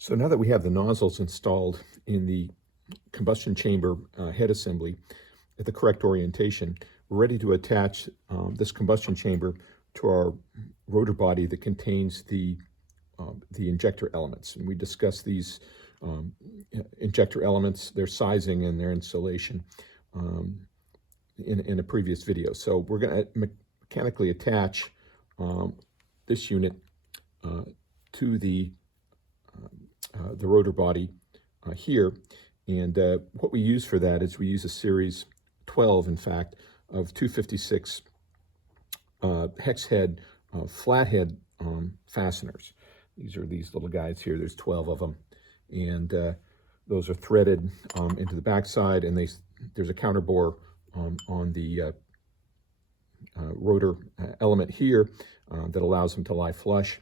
So now that we have the nozzles installed in the combustion chamber head assembly at the correct orientation, we're ready to attach this combustion chamber to our rotor body that contains the injector elements. And we discussed these injector elements, their sizing and their installation in a previous video. So we're going to mechanically attach this unit to the rotor body here. And what we use for that is we use a series 12, in fact, of 256 hex head flathead fasteners. These are these little guys here. There's 12 of them, and those are threaded into the backside, and there's a counterbore on the rotor element here that allows them to lie flush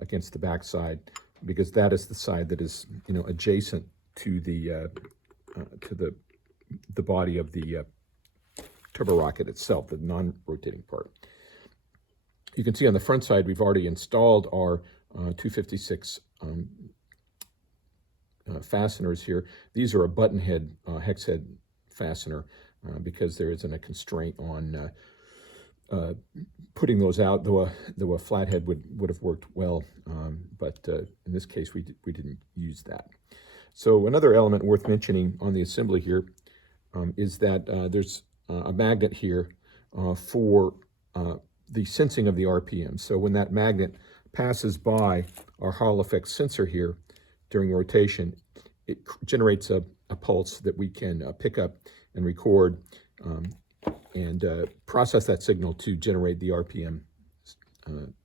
against the backside, because that is the side that is, adjacent to the body of the turborocket itself, the non-rotating part. You can see on the front side we've already installed our 256 fasteners here. These are a button head hex head fastener because there isn't a constraint on putting those out, though a flathead would have worked well, but in this case we didn't use that. So another element worth mentioning on the assembly here is that there's a magnet here for the sensing of the RPM. So when that magnet passes by our Hall effect sensor here during rotation, it generates a pulse that we can pick up and record and process that signal to generate the RPM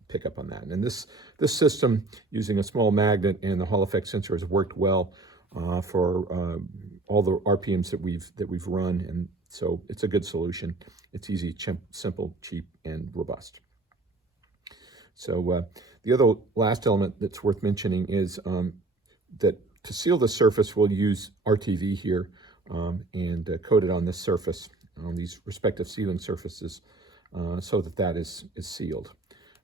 pickup on that. And this system, using a small magnet and the Hall effect sensor, has worked well for all the RPMs that we've run, and so it's a good solution. It's easy, simple, cheap, and robust. So the other last element that's worth mentioning is that to seal the surface, we'll use RTV here and coat it on this surface, on these respective sealing surfaces, so that is sealed.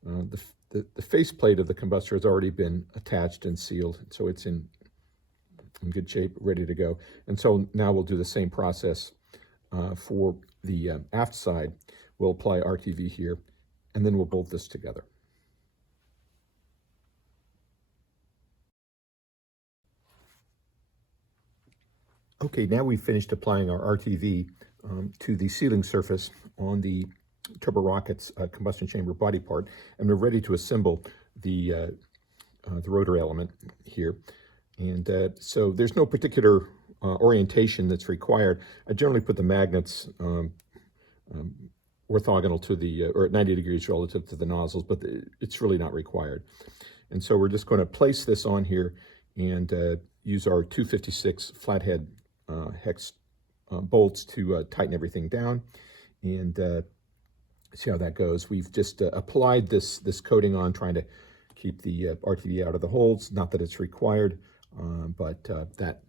The faceplate of the combustor has already been attached and sealed, so it's in good shape, ready to go. And so now we'll do the same process for the aft side. We'll apply RTV here, and then we'll bolt this together. Okay, now we've finished applying our RTV to the sealing surface on the Turborocket's combustion chamber body part, and we're ready to assemble the rotor element here. And so there's no particular orientation that's required. I generally put the magnets orthogonal to the, or at 90 degrees relative to the nozzles, but it's really not required. And so we're just going to place this on here and use our 256 flathead hex bolts to tighten everything down, and see how that goes. We've just applied this coating on, trying to keep the RTV out of the holes. Not that it's required, but that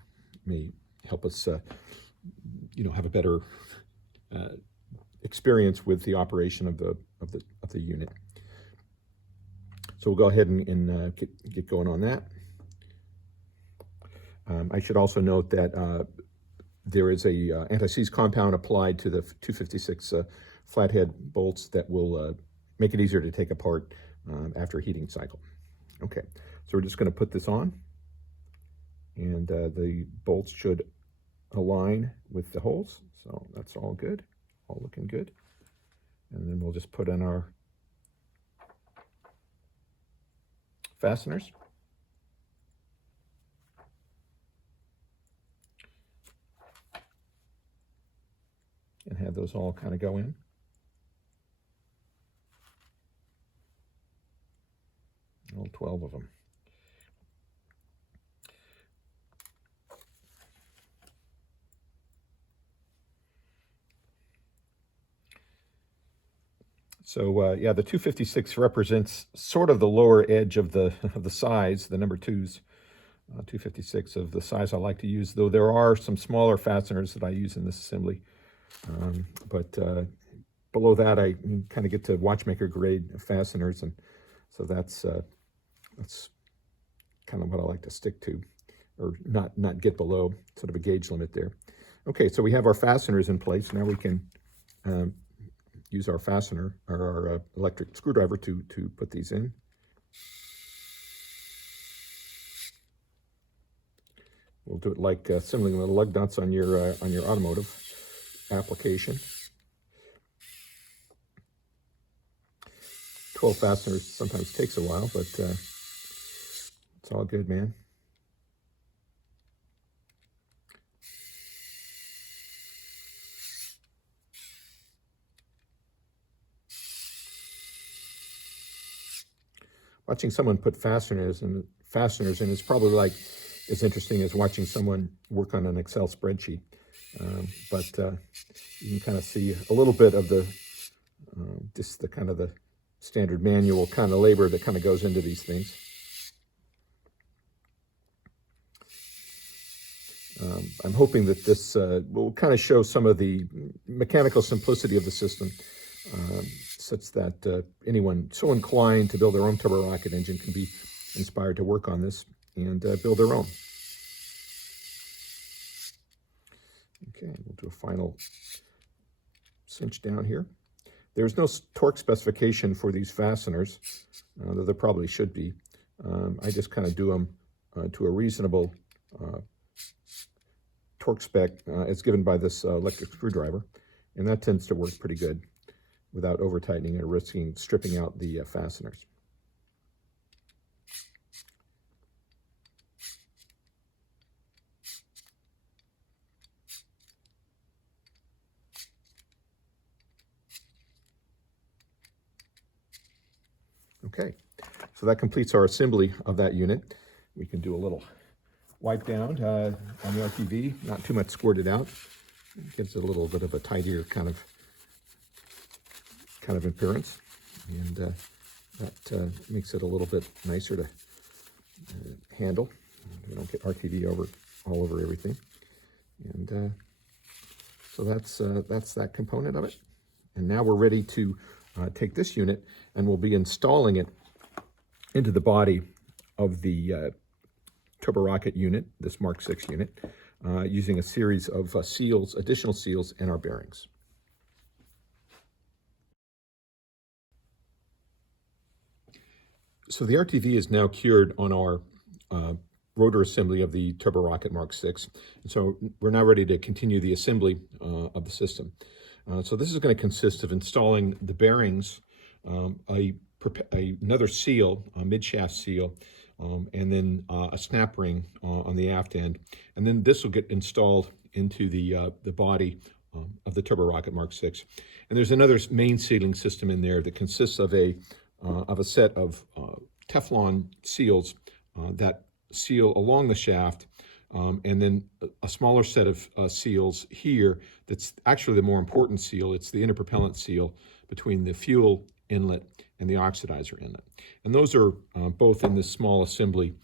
may help us, have a better experience with the operation of the unit. So we'll go ahead and get going on that. I should also note that there is a anti-seize compound applied to the 256 flathead bolts that will make it easier to take apart after a heating cycle. Okay, so we're just going to put this on, and the bolts should align with the holes, so that's all good, all looking good. And then we'll just put in our fasteners. And have those all kind of go in. All 12 of them. So yeah, the 256 represents sort of the lower edge of the size, the number 2s. 256 of the size I like to use, though there are some smaller fasteners that I use in this assembly. But below that, I kind of get to watchmaker grade fasteners, and so that's kind kind of what I like to stick to, or not get below, sort of a gauge limit there. Okay, so we have our fasteners in place. Now we can use our fastener, or our electric screwdriver to put these in. We'll do it like assembling the lug nuts on your automotive application. 12 fasteners sometimes takes a while, but it's all good, man. Watching someone put fasteners in is probably like as interesting as watching someone work on an Excel spreadsheet. But you can kind of see a little bit of the just the kind of the standard manual kind of labor that kind of goes into these things. I'm hoping that this will kind of show some of the mechanical simplicity of the system, such that anyone so inclined to build their own Turborocket engine can be inspired to work on this and build their own. Okay, we'll do a final cinch down here. There's no torque specification for these fasteners, though there probably should be. I just kind of do them to a reasonable torque spec as given by this electric screwdriver, and that tends to work pretty good without over tightening or risking stripping out the fasteners. Okay, so that completes our assembly of that unit. We can do a little wipe down on the RTV, not too much squirted out. It gives it a little bit of a tidier kind of appearance, and that makes it a little bit nicer to handle. We don't get RTV all over everything, and so that's that component of it. And now we're ready to take this unit, and we'll be installing it into the body of the Turborocket unit, this Mark VI unit, using a series of seals, additional seals, and our bearings. So the RTV is now cured on our rotor assembly of the Turborocket Mark VI, and so we're now ready to continue the assembly of the system. So this is going to consist of installing the bearings, another seal, a mid-shaft seal, and then a snap ring on the aft end, and then this will get installed into the body of the Turborocket Mark VI. And there's another main sealing system in there that consists of a set of Teflon seals that seal along the shaft, and then a smaller set of seals here that's actually the more important seal. It's the interpropellant seal between the fuel inlet and the oxidizer inlet. And those are both in this small assembly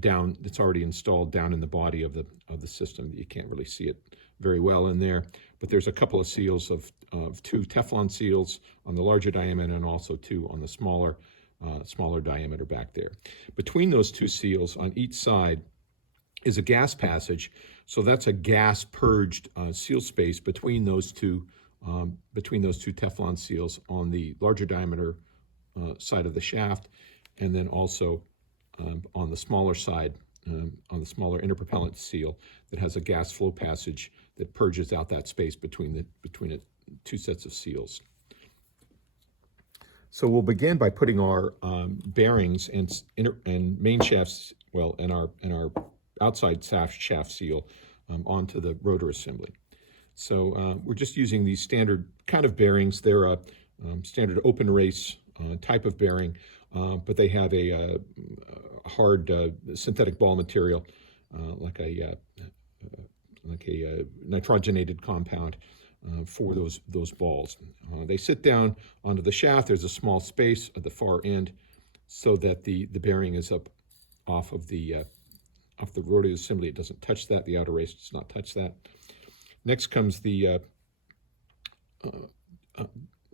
down that's already installed down in the body of the system. You can't really see it very well in there, but there's a couple of seals of two Teflon seals on the larger diameter and also two on the smaller diameter back there. Between those two seals on each side is a gas passage, so that's a gas purged seal space between those two Teflon seals on the larger diameter side of the shaft, and then also on the smaller side, on the smaller interpropellant seal that has a gas flow passage that purges out that space between the two sets of seals. So we'll begin by putting our bearings and main shafts, well, and our outside shaft seal onto the rotor assembly. So we're just using these standard kind of bearings. They're a standard open race type of bearing, but they have a hard synthetic ball material, like a nitrogenated compound for those balls. They sit down onto the shaft. There's a small space at the far end so that the bearing is up off the rotor assembly. It doesn't touch that. The outer race does not touch that. Next comes the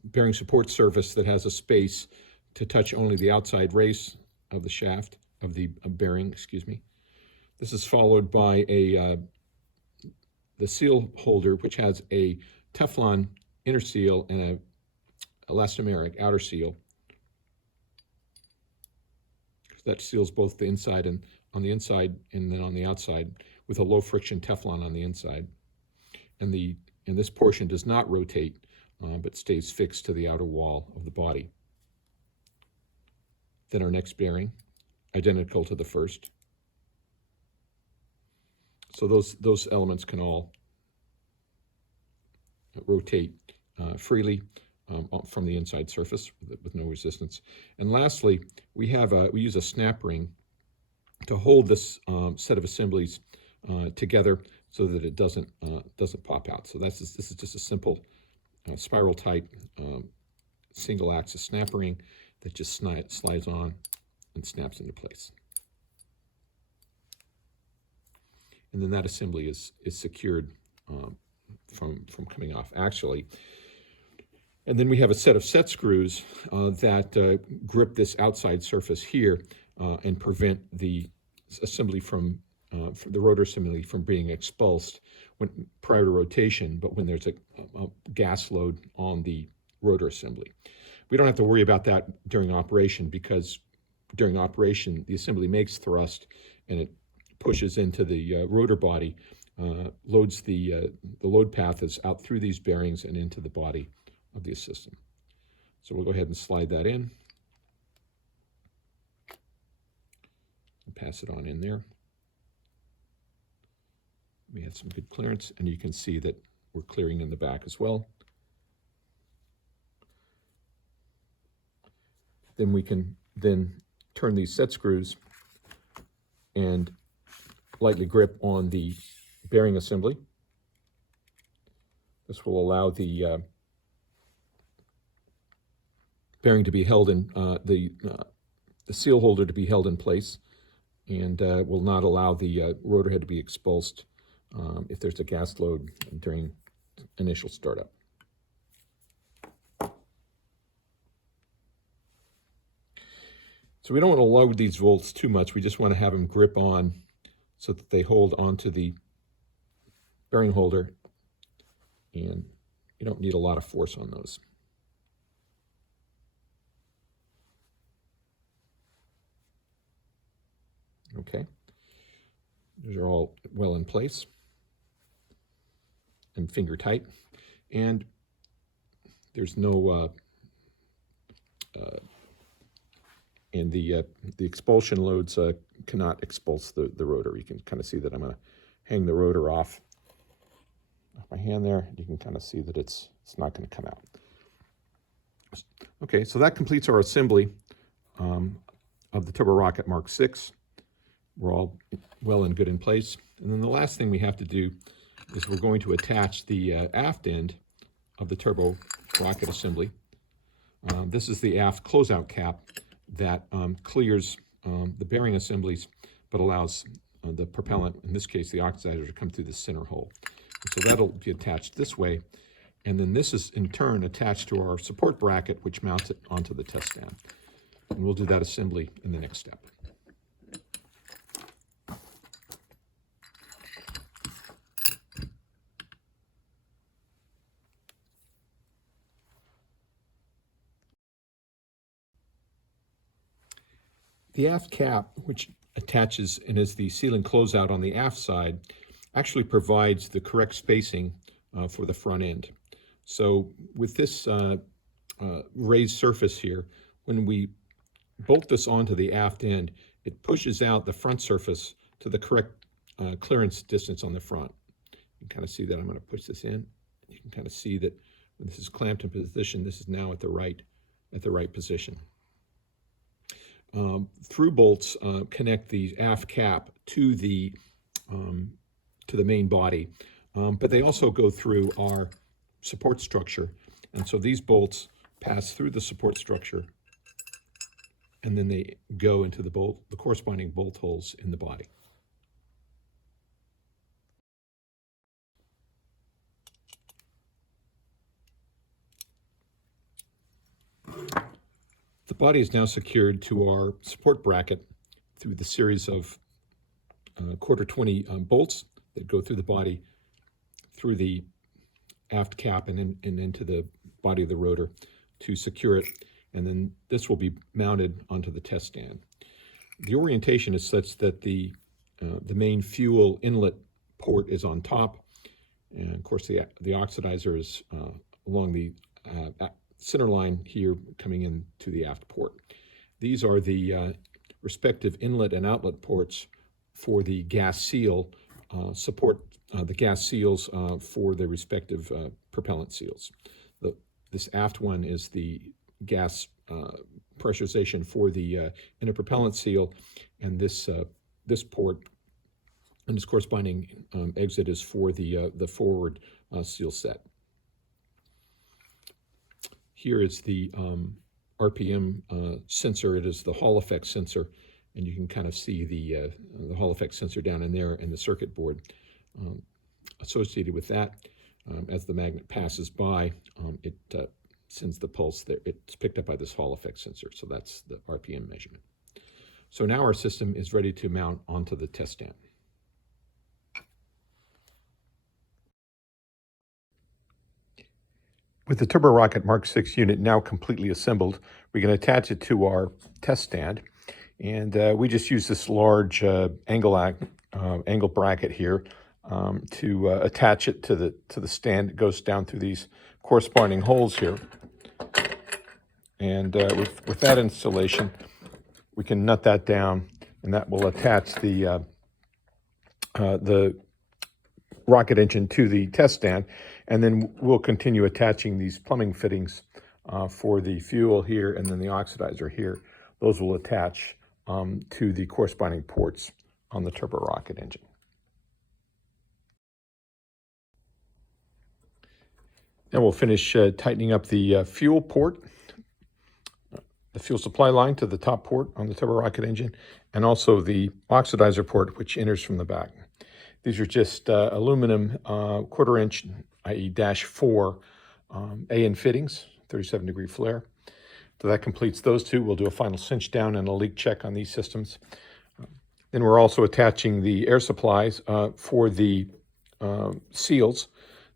bearing support surface that has a space to touch only the outside race of the shaft, of the bearing, excuse me. This is followed by the seal holder, which has a Teflon inner seal and a elastomeric outer seal. That seals both the inside and on the inside and then on the outside with a low friction Teflon on the inside. And this portion does not rotate, but stays fixed to the outer wall of the body. Then our next bearing, identical to the first. So those elements can all rotate freely from the inside surface with no resistance. And lastly, we use a snap ring to hold this set of assemblies together so that it doesn't pop out. So this is just a simple spiral type single axis snap ring that just slides on and snaps into place. And then that assembly is secured from coming off actually. And then we have a set of set screws that grip this outside surface here and prevent the assembly the rotor assembly from being expulsed prior to rotation, but when there's a gas load on the rotor assembly. We don't have to worry about that during operation, because during operation the assembly makes thrust and it pushes into the rotor body, loads the load path is out through these bearings and into the body of the system. So we'll go ahead and slide that in and pass it on in there. We have some good clearance, and you can see that we're clearing in the back as well. Then we can turn these set screws and lightly grip on the bearing assembly. This will allow the bearing to be held in, the seal holder to be held in place, and will not allow the rotor head to be expulsed if there's a gas load during initial startup. So we don't want to load these bolts too much. We just want to have them grip on so that they hold onto the bearing holder, and you don't need a lot of force on those. Okay, those are all well in place and finger tight, and there's no and the expulsion loads cannot expulse the rotor. You can kind of see that I'm going to hang the rotor off my hand there. You can kind of see that it's not going to come out. Okay, so that completes our assembly of the Turborocket Mk VI. We're all well and good in place. And then the last thing we have to do is we're going to attach the aft end of the Turborocket assembly. This is the aft closeout cap that clears the bearing assemblies, but allows the propellant, in this case the oxidizer, to come through the center hole. And so that'll be attached this way, and then this is in turn attached to our support bracket, which mounts it onto the test stand. And we'll do that assembly in the next step. The aft cap, which attaches and is the sealing closeout on the aft side, actually provides the correct spacing for the front end. So with this raised surface here, when we bolt this onto the aft end, it pushes out the front surface to the correct clearance distance on the front. You can kind of see that. I'm going to push this in. You can kind of see that when this is clamped in position, this is now at the right position. Through bolts connect the aft cap to the main body, but they also go through our support structure, and so these bolts pass through the support structure, and then they go into the corresponding bolt holes in the body. The body is now secured to our support bracket through the series of quarter 20 bolts that go through the body, through the aft cap and into the body of the rotor to secure it. And then this will be mounted onto the test stand. The orientation is such that the main fuel inlet port is on top, and of course the oxidizer is along the center line here coming into the aft port. These are the respective inlet and outlet ports for the gas seal, support the gas seals for the respective propellant seals. This aft one is the gas pressurization for the inner propellant seal, and this port and its corresponding exit is for the forward seal set. Here is the RPM sensor. It is the Hall effect sensor, and you can kind of see the Hall effect sensor down in there and the circuit board associated with that. As the magnet passes by, it sends the pulse there. It's picked up by this Hall effect sensor, so that's the RPM measurement. So now our system is ready to mount onto the test stand. With the Turborocket Mk VI unit now completely assembled, we can attach it to our test stand, and we just use this large angle bracket here to attach it to the stand. It goes down through these corresponding holes here, and with that installation, we can nut that down, and that will attach the rocket engine to the test stand, and then we'll continue attaching these plumbing fittings for the fuel here and then the oxidizer here. Those will attach to the corresponding ports on the Turborocket engine. Then we'll finish tightening up the fuel port, the fuel supply line to the top port on the Turborocket engine, and also the oxidizer port, which enters from the back. These are just aluminum quarter-inch, i.e. -4 AN fittings, 37-degree flare. So that completes those two. We'll do a final cinch down and a leak check on these systems. Then we're also attaching the air supplies for the seals.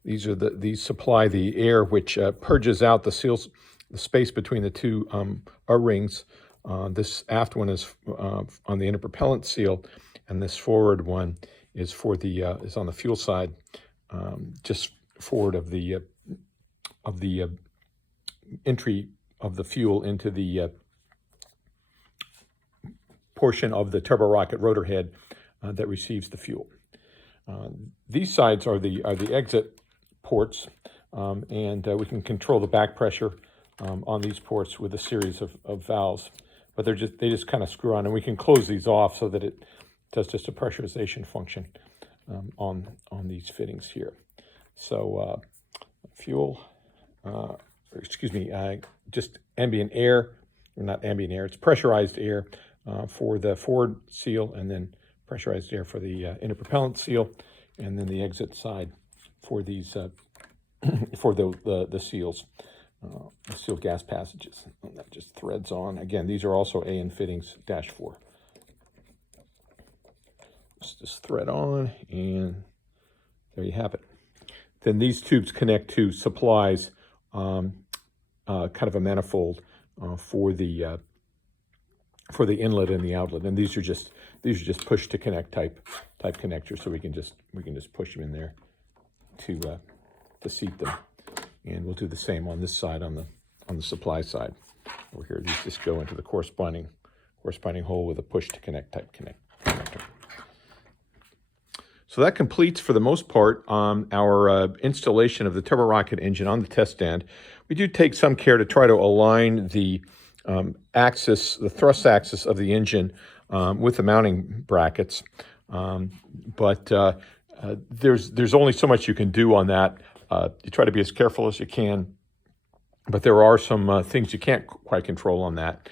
These supply the air which purges out the seals, the space between the two O-rings. This aft one is on the inner propellant seal, and this forward one is for the is on the fuel side, just forward of the entry of the fuel into the portion of the Turborocket rotor head that receives the fuel. These sides are the exit ports, and we can control the back pressure on these ports with a series of valves, but they just kind of screw on, and we can close these off so that it does just a pressurization function on these fittings here. So fuel, just ambient air, or not ambient air, it's pressurized air for the forward seal, and then pressurized air for the inner propellant seal, and then the exit side for these for the seals, the seal gas passages. And that just threads on. Again, these are also AN fittings -4. Just thread on, and there you have it. Then these tubes connect to supplies, kind of a manifold for the inlet and the outlet. And these are just push to connect type connectors, so we can just push them in there to seat them. And we'll do the same on this side, on the supply side. Over here, these just go into the corresponding hole with a push to connect type connector. So that completes, for the most part, our installation of the Turborocket engine on the test stand. We do take some care to try to align the the thrust axis of the engine with the mounting brackets, but there's only so much you can do on that. You try to be as careful as you can, but there are some things you can't quite control on that.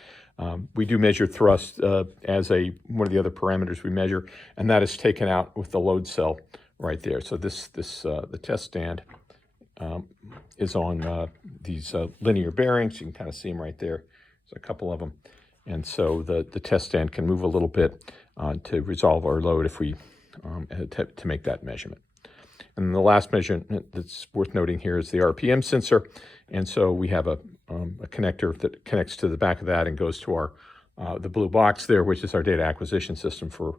We do measure thrust as one of the other parameters we measure, and that is taken out with the load cell right there. So the test stand is on these linear bearings. You can kind of see them right there. There's a couple of them, And so the test stand can move a little bit to resolve our load if we to make that measurement. And the last measurement that's worth noting here is the RPM sensor. And so we have a connector that connects to the back of that and goes to our the blue box there, which is our data acquisition system for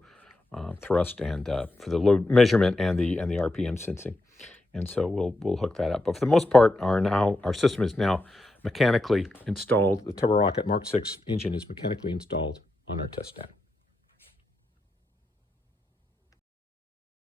thrust and for the load measurement and the RPM sensing. And so we'll hook that up. But for the most part, our system is now mechanically installed. The Turborocket Mk VI engine is mechanically installed on our test stand.